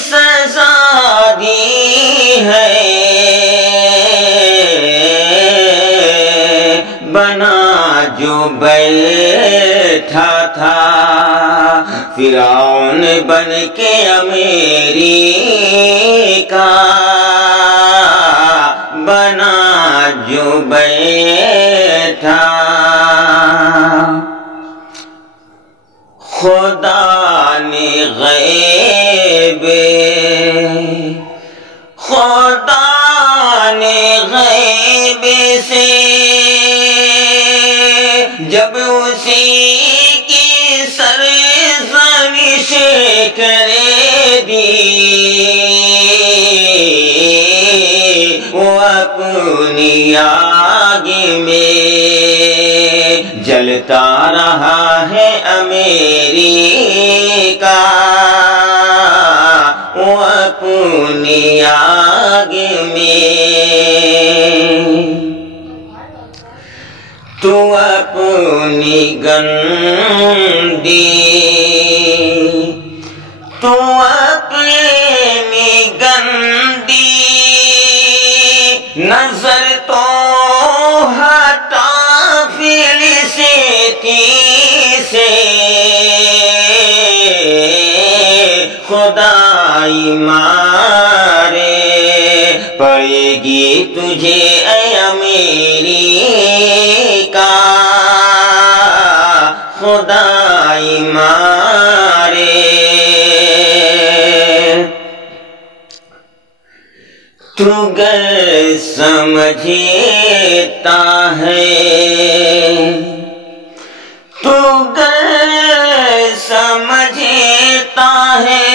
سزا دی ہے، بنا جو بیٹھا تھا فرعون بن کے امریکہ، بنا جو بیٹھا۔ خدا نے غیب سے جب اسی کی سرزنش کرے دی، وہ اپنی آگ میں جلتا رہا ہے امریکہ، وہ اپنی آگ میں۔ تو اپنی گندی نظر تو ہٹا فلسطین سے، خدائی مارے پڑے گی تجھے اے امریکہ، خدائی مارے۔ تو گر سمجھتا ہے، تو گر سمجھتا ہے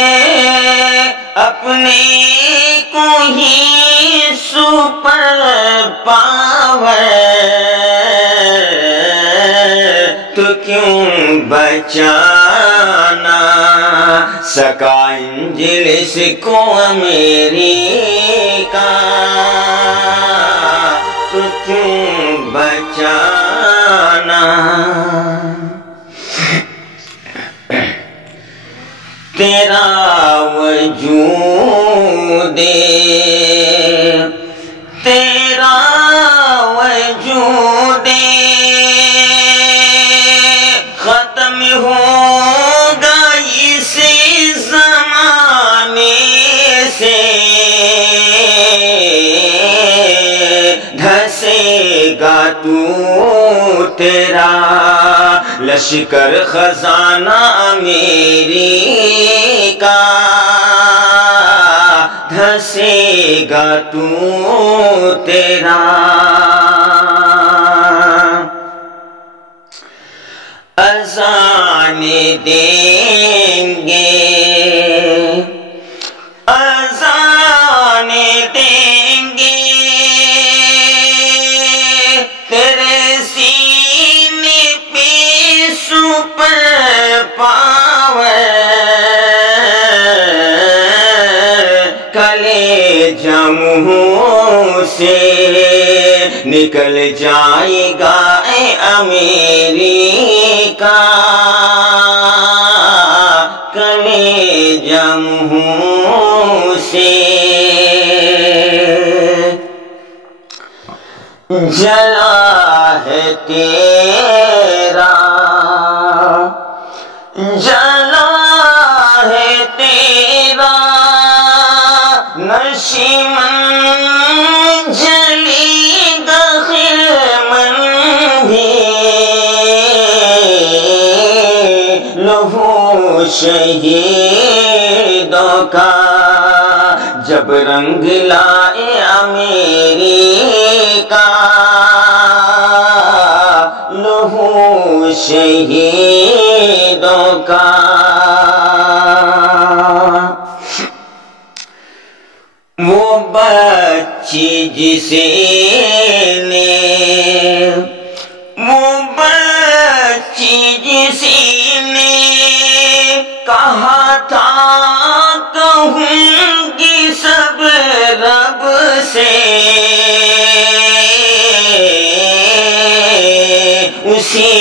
اپنے کو ہی سپر پاور، تو کیوں بچانا سکا انجلس کو امریکہ، تو کیوں بچانا۔ تیرا وجود ختم ہوگا اس زمانے سے، دھسے گا تو تیرا لشکر خزانہ امریکہ، دھسے گا تو تیرا۔ اذان دیں گے تیرے سینے پہ سپر پاور، کلیجہ منہ سے نکل جائے گا اے امریکہ، کلیجہ منہ سے۔ جلا ہے تیرا نشیمن، جلی گا خرمن بھی، لہو شہیدوں کا جب رنگ لائے امریکہ، لہو شہیدوں کا۔ وہ بچی جسے نے کہا تھا کہوں گی سب رب سے، اسی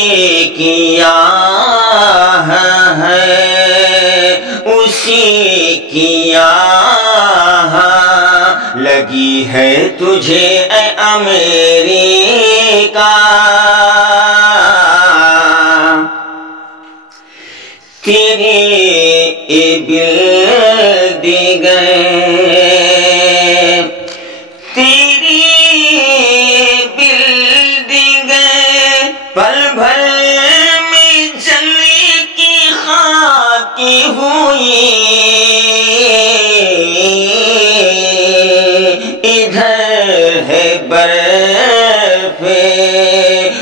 کی آہ ہے، اسی کی آہ ہے تجھے اے امریکہ، تیری بلڈنگیں، تیری بلڈنگیں پل بھر میں جلنے کی خاک ہوئی، ادھر ہے برف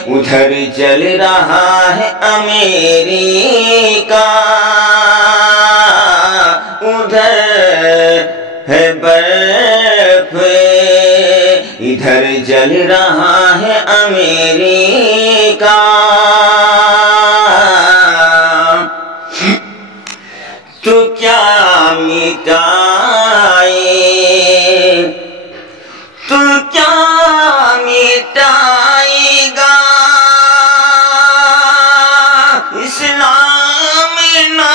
ادھر جل رہا ہے امریکہ، ادھر ہے برف ادھر جل رہا ہے امریکہ، تو کیا مٹائے، تو کیا مٹائے گا، اسلام نہ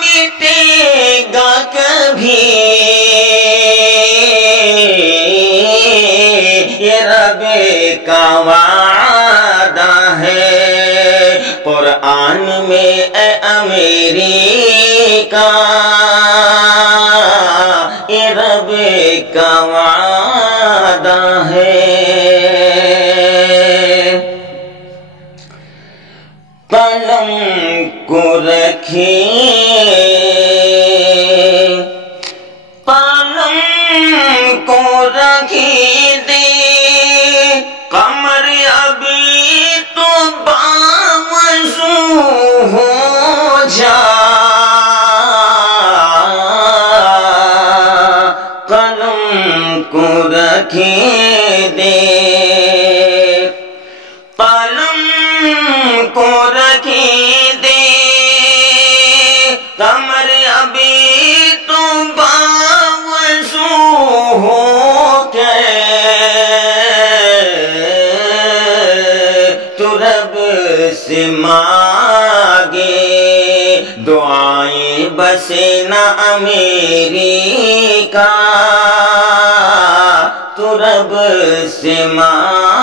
مٹے گا کبھی، یہ رب کا وعدہ ہے قرآن میں اے امریکہ، یہ رب کا وعدہ ہے۔ قلم کو رکھیں، قلم کو رکھیں دے، قمر ابھی تو باوضو ہو جا، قلم کو رکھیں دے، قلم کو رکھیں دے، قمر ابھی تو باوضو ہو کے، تو رب سے مانگے دعائیں بسے نہ امریکہ، تو رب سے مانگے